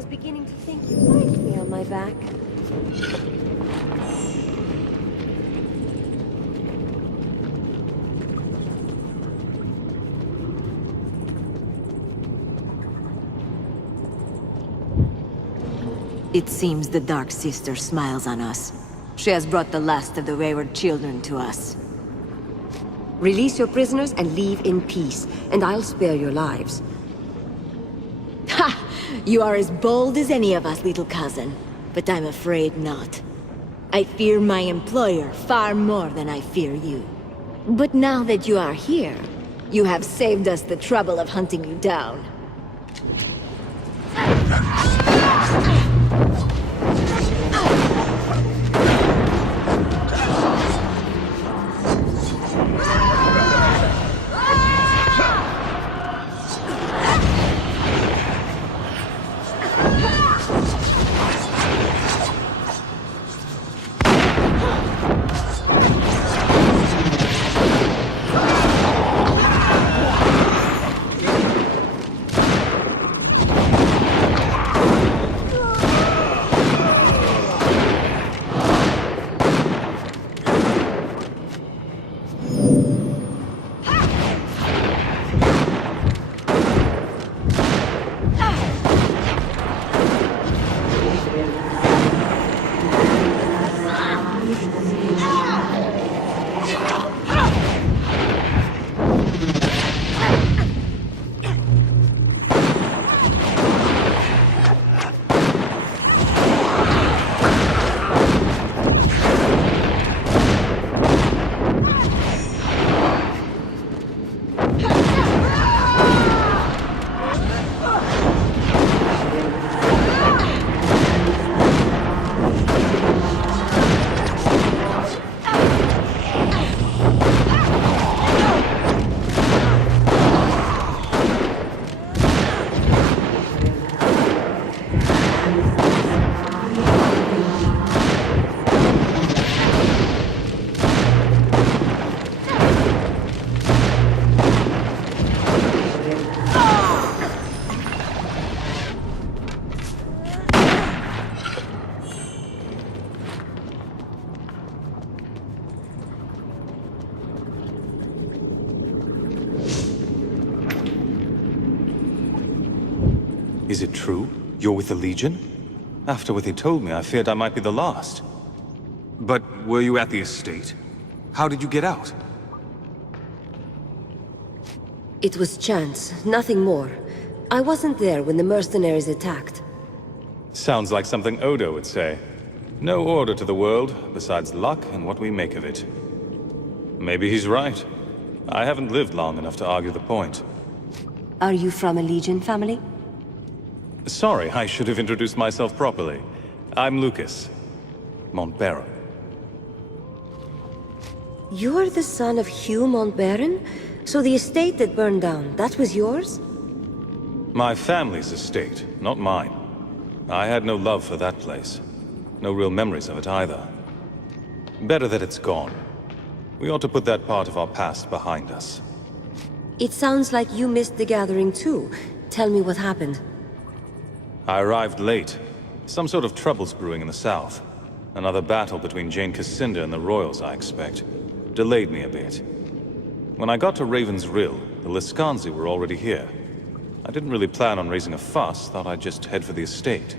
was beginning to think you liked me on my back. It seems the Dark Sister smiles on us. She has brought the last of the wayward children to us. Release your prisoners and leave in peace, and I'll spare your lives. Ha! You are as bold as any of us, little cousin. But I'm afraid not. I fear my employer far more than I fear you. But now that you are here, you have saved us the trouble of hunting you down. Is it true? You're with the Legion? After what they told me, I feared I might be the last. But were you at the estate? How did you get out? It was chance, nothing more. I wasn't there when the mercenaries attacked. Sounds like something Odo would say. No order to the world, besides luck and what we make of it. Maybe he's right. I haven't lived long enough to argue the point. Are you from a Legion family? Sorry, I should have introduced myself properly. I'm Lucas. Montbaron. You're the son of Hugh Montbaron? So the estate that burned down, that was yours? My family's estate, not mine. I had no love for that place. No real memories of it either. Better that it's gone. We ought to put that part of our past behind us. It sounds like you missed the gathering too. Tell me what happened. I arrived late. Some sort of trouble's brewing in the south. Another battle between Jane Cassinda and the Royals, I expect. Delayed me a bit. When I got to Raven's Rill, the Liscanzi were already here. I didn't really plan on raising a fuss, thought I'd just head for the estate.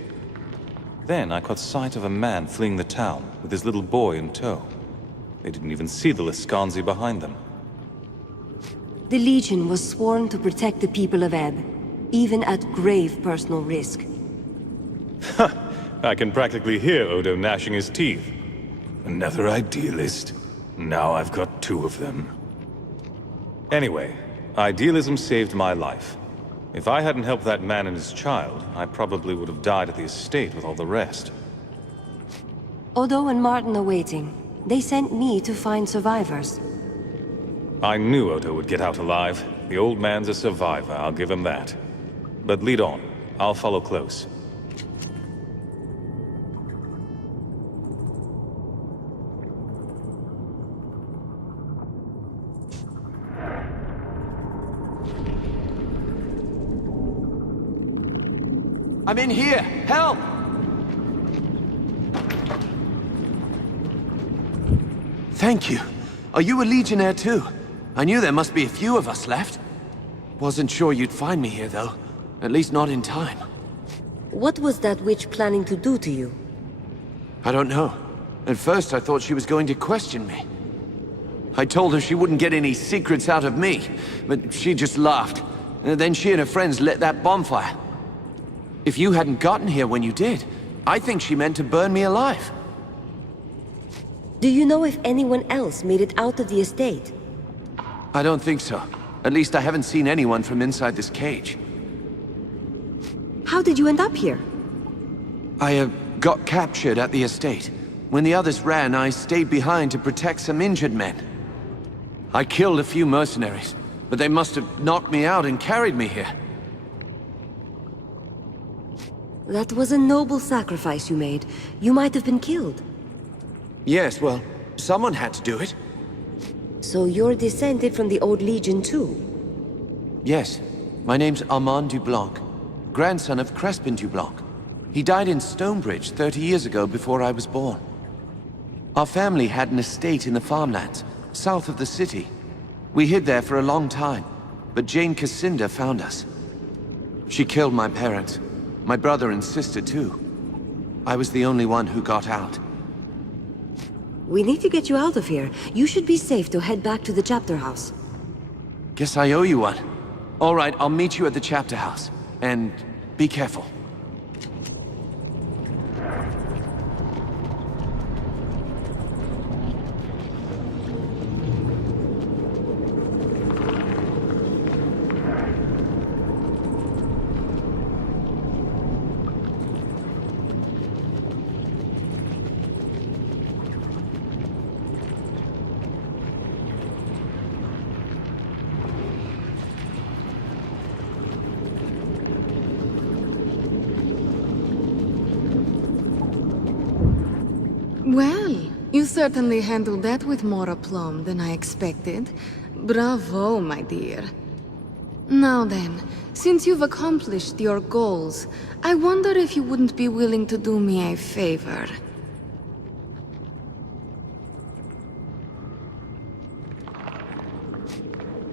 Then I caught sight of a man fleeing the town, with his little boy in tow. They didn't even see the Liscanzi behind them. The Legion was sworn to protect the people of Ebb, even at grave personal risk. I can practically hear Odo gnashing his teeth. Another idealist. Now I've got two of them. Anyway, idealism saved my life. If I hadn't helped that man and his child, I probably would have died at the estate with all the rest. Odo and Martin are waiting. They sent me to find survivors. I knew Odo would get out alive. The old man's a survivor, I'll give him that. But lead on. I'll follow close. I'm in here! Help! Thank you. Are you a Legionnaire too? I knew there must be a few of us left. Wasn't sure you'd find me here though. At least not in time. What was that witch planning to do to you? I don't know. At first I thought she was going to question me. I told her she wouldn't get any secrets out of me, but she just laughed. And then she and her friends lit that bonfire. If you hadn't gotten here when you did, I think she meant to burn me alive. Do you know if anyone else made it out of the estate? I don't think so. At least I haven't seen anyone from inside this cage. How did you end up here? I got captured at the estate. When the others ran, I stayed behind to protect some injured men. I killed a few mercenaries, but they must have knocked me out and carried me here. That was a noble sacrifice you made. You might have been killed. Yes, well, someone had to do it. So you're descended from the old Legion too? Yes. My name's Armand Dublanc, grandson of Crespin Dublanc. He died in Stonebridge 30 years ago before I was born. Our family had an estate in the farmlands, south of the city. We hid there for a long time, but Jane Cassinda found us. She killed my parents, my brother and sister too. I was the only one who got out. We need to get you out of here. You should be safe to head back to the chapter house. Guess I owe you one. All right, I'll meet you at the chapter house. And be careful. Well, you certainly handled that with more aplomb than I expected. Bravo, my dear. Now then, since you've accomplished your goals, I wonder if you wouldn't be willing to do me a favor.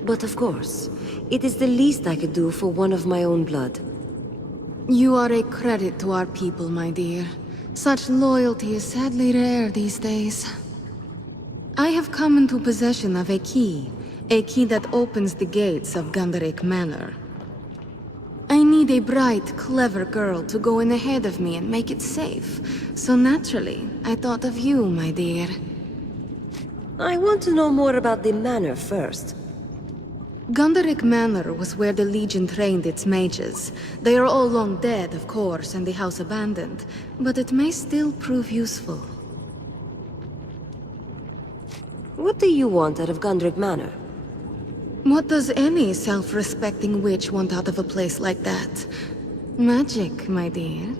But of course, it is the least I could do for one of my own blood. You are a credit to our people, my dear. Such loyalty is sadly rare these days. I have come into possession of a key that opens the gates of Gunderic Manor. I need a bright, clever girl to go in ahead of me and make it safe. So naturally, I thought of you, my dear. I want to know more about the manor first. Gunderic Manor was where the Legion trained its mages. They are all long dead, of course, and the house abandoned, but it may still prove useful. What do you want out of Gunderic Manor? What does any self-respecting witch want out of a place like that? Magic, my dear.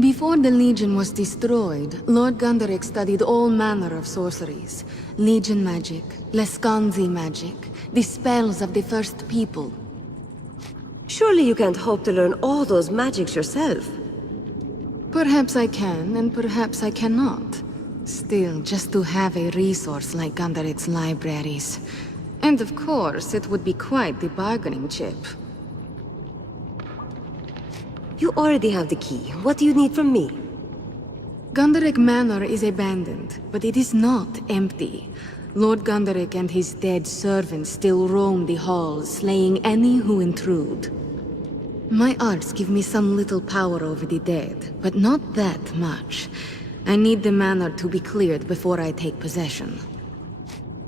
Before the Legion was destroyed, Lord Gunderic studied all manner of sorceries. Legion magic, Lescanzi magic, the spells of the First People. Surely you can't hope to learn all those magics yourself. Perhaps I can, and perhaps I cannot. Still, just to have a resource like Gunderic's libraries. And of course, it would be quite the bargaining chip. You already have the key. What do you need from me? Gunderic Manor is abandoned, but it is not empty. Lord Gunderic and his dead servants still roam the halls, slaying any who intrude. My arts give me some little power over the dead, but not that much. I need the manor to be cleared before I take possession.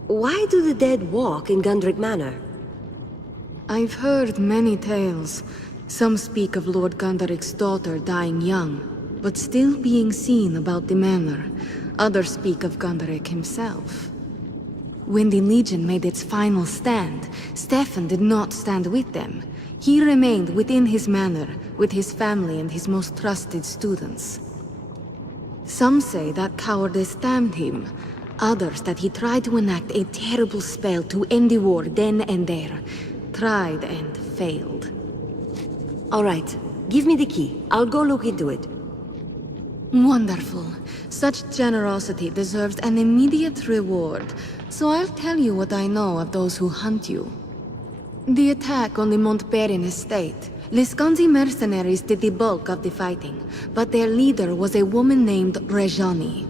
Why do the dead walk in Gunderic Manor? I've heard many tales. Some speak of Lord Gunderic's daughter dying young, but still being seen about the manor. Others speak of Gunderic himself. When the Legion made its final stand, Stefan did not stand with them. He remained within his manor, with his family and his most trusted students. Some say that cowardice damned him. Others that he tried to enact a terrible spell to end the war then and there. Tried and failed. All right. Give me the key. I'll go look into it. Wonderful. Such generosity deserves an immediate reward, so I'll tell you what I know of those who hunt you. The attack on the Montperin estate. Liscanzi mercenaries did the bulk of the fighting, but their leader was a woman named Rejani.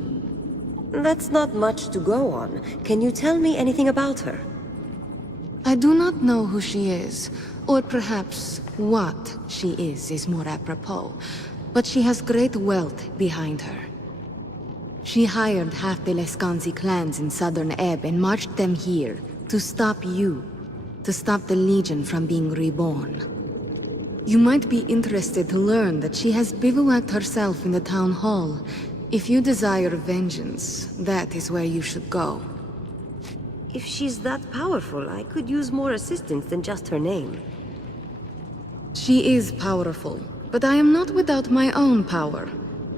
That's not much to go on. Can you tell me anything about her? I do not know who she is, or perhaps what she is more apropos, but she has great wealth behind her. She hired half the Lescanzi clans in southern Ebb and marched them here to stop you, to stop the Legion from being reborn. You might be interested to learn that she has bivouacked herself in the town hall. If you desire vengeance, that is where you should go. If she's that powerful, I could use more assistance than just her name. She is powerful, but I am not without my own power.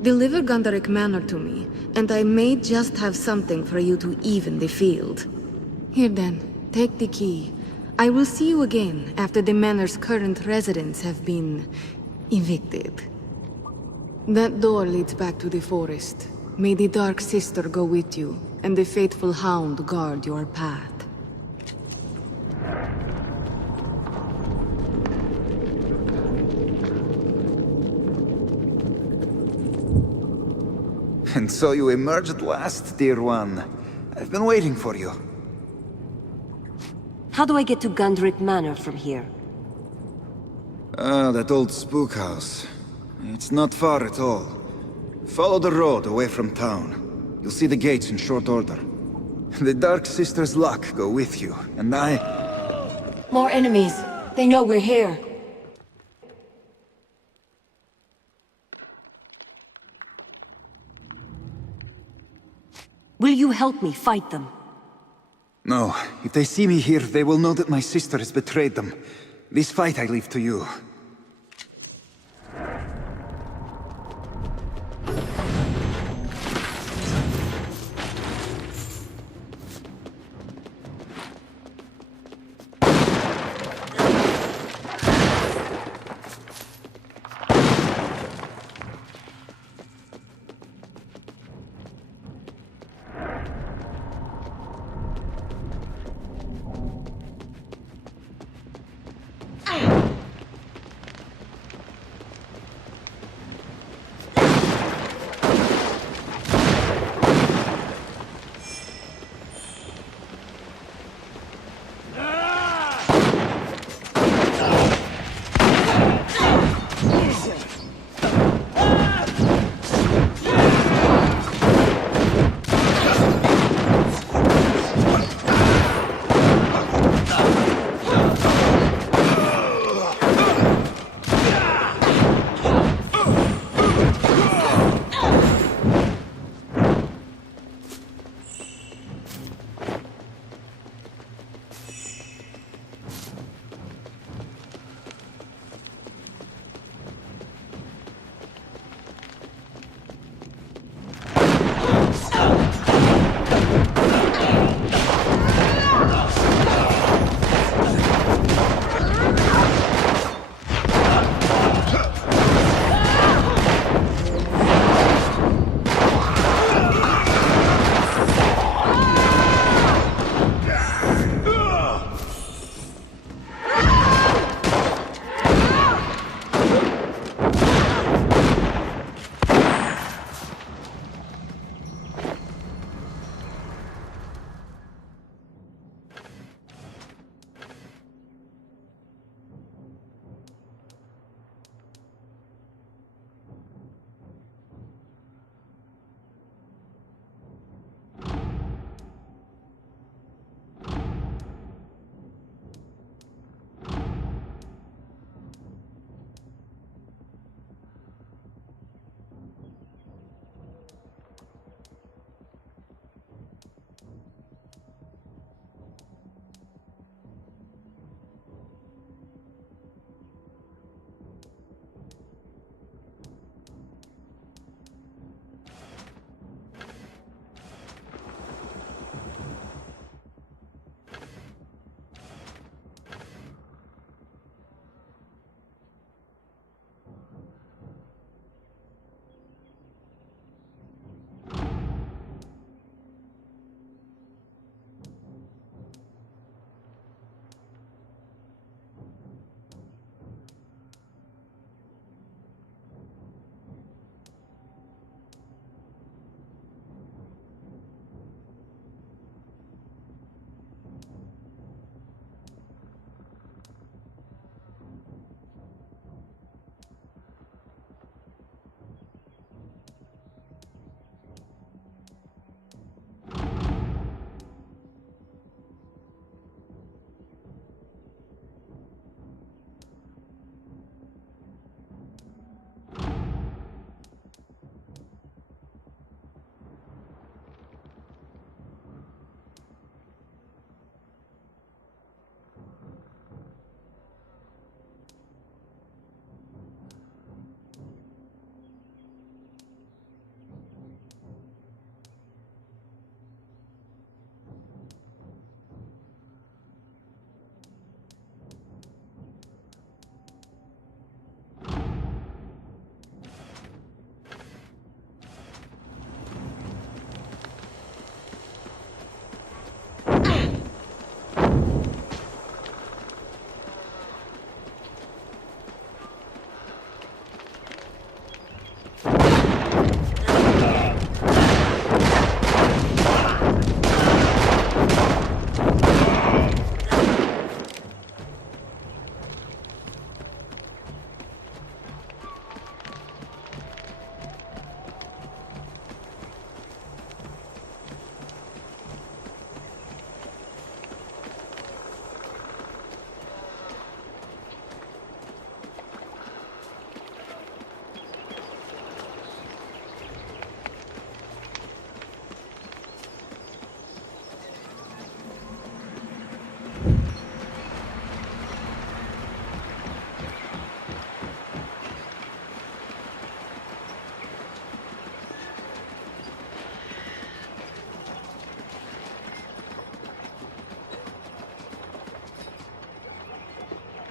Deliver Gunderic Manor to me, and I may just have something for you to even the field. Here then, take the key. I will see you again after the manor's current residents have been evicted. That door leads back to the forest. May the Dark Sister go with you, and the faithful Hound guard your path. And so you emerged at last, dear one. I've been waiting for you. How do I get to Gunderic Manor from here? Ah, that old spook house. It's not far at all. Follow the road away from town. You'll see the gates in short order. The Dark Sister's luck go with you, and I... More enemies. They know we're here. Will you help me fight them? No, if they see me here, they will know that my sister has betrayed them. This fight I leave to you.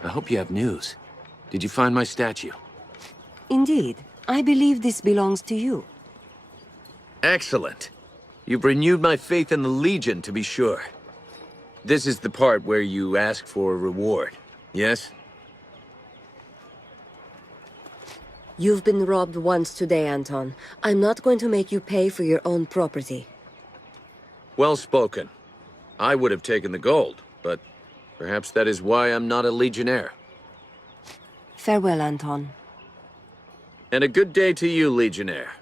I hope you have news. Did you find my statue? Indeed. I believe this belongs to you. Excellent. You've renewed my faith in the Legion, to be sure. This is the part where you ask for a reward, yes? You've been robbed once today, Anton. I'm not going to make you pay for your own property. Well spoken. I would have taken the gold, but perhaps that is why I'm not a Legionnaire. Farewell, Anton. And a good day to you, Legionnaire.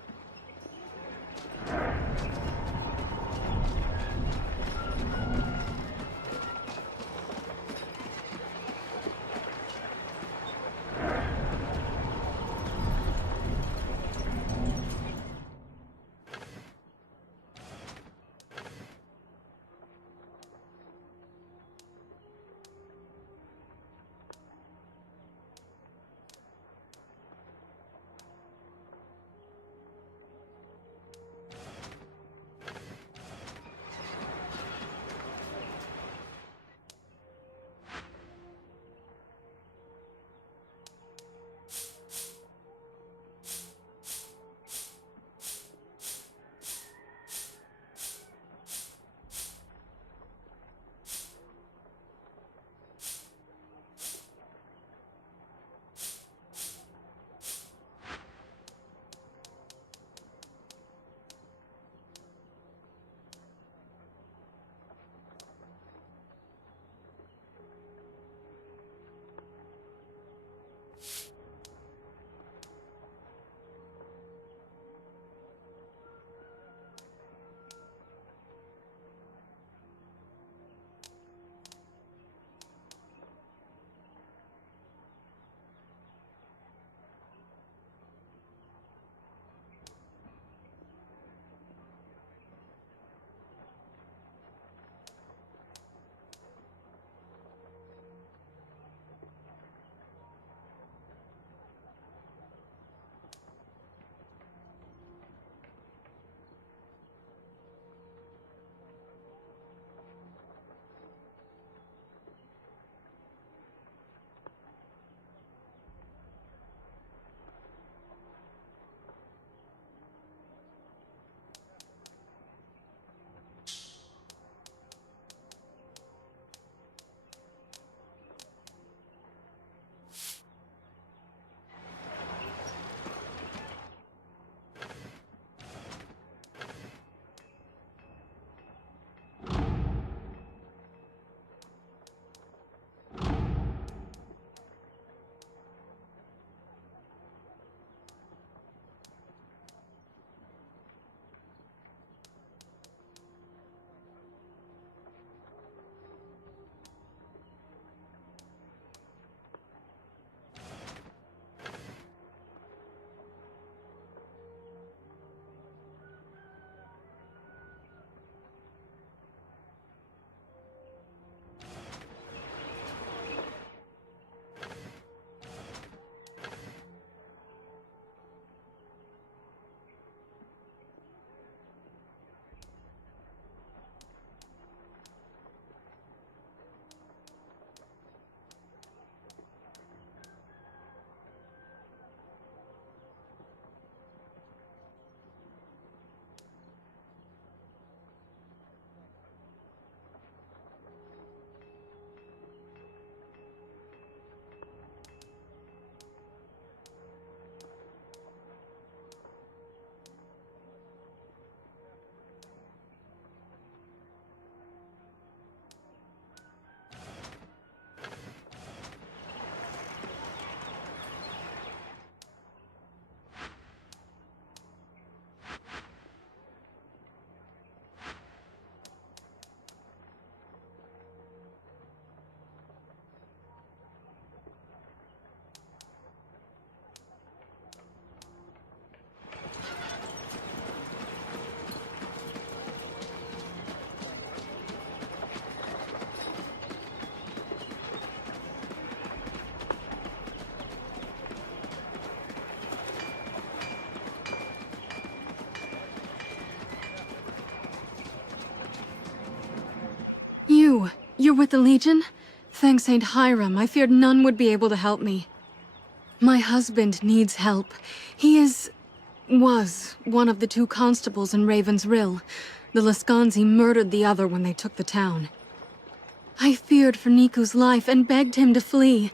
You're with the Legion? Thanks Saint Hiram, I feared none would be able to help me. My husband needs help. He was one of the 2 constables in Raven's Rill. The Lascanzi murdered the other when they took the town. I feared for Niku's life and begged him to flee.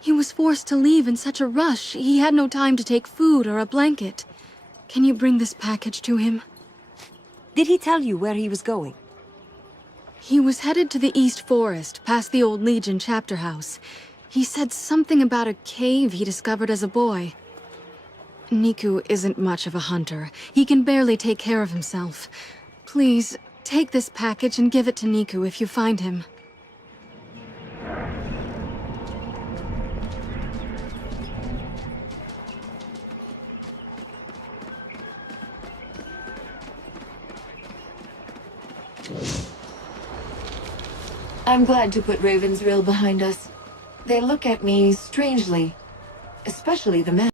He was forced to leave in such a rush, he had no time to take food or a blanket. Can you bring this package to him? Did he tell you where he was going? He was headed to the East Forest, past the old Legion chapter house. He said something about a cave he discovered as a boy. Niku isn't much of a hunter. He can barely take care of himself. Please, take this package and give it to Niku if you find him. I'm glad to put Raven's Rill behind us. They look at me strangely, especially the men.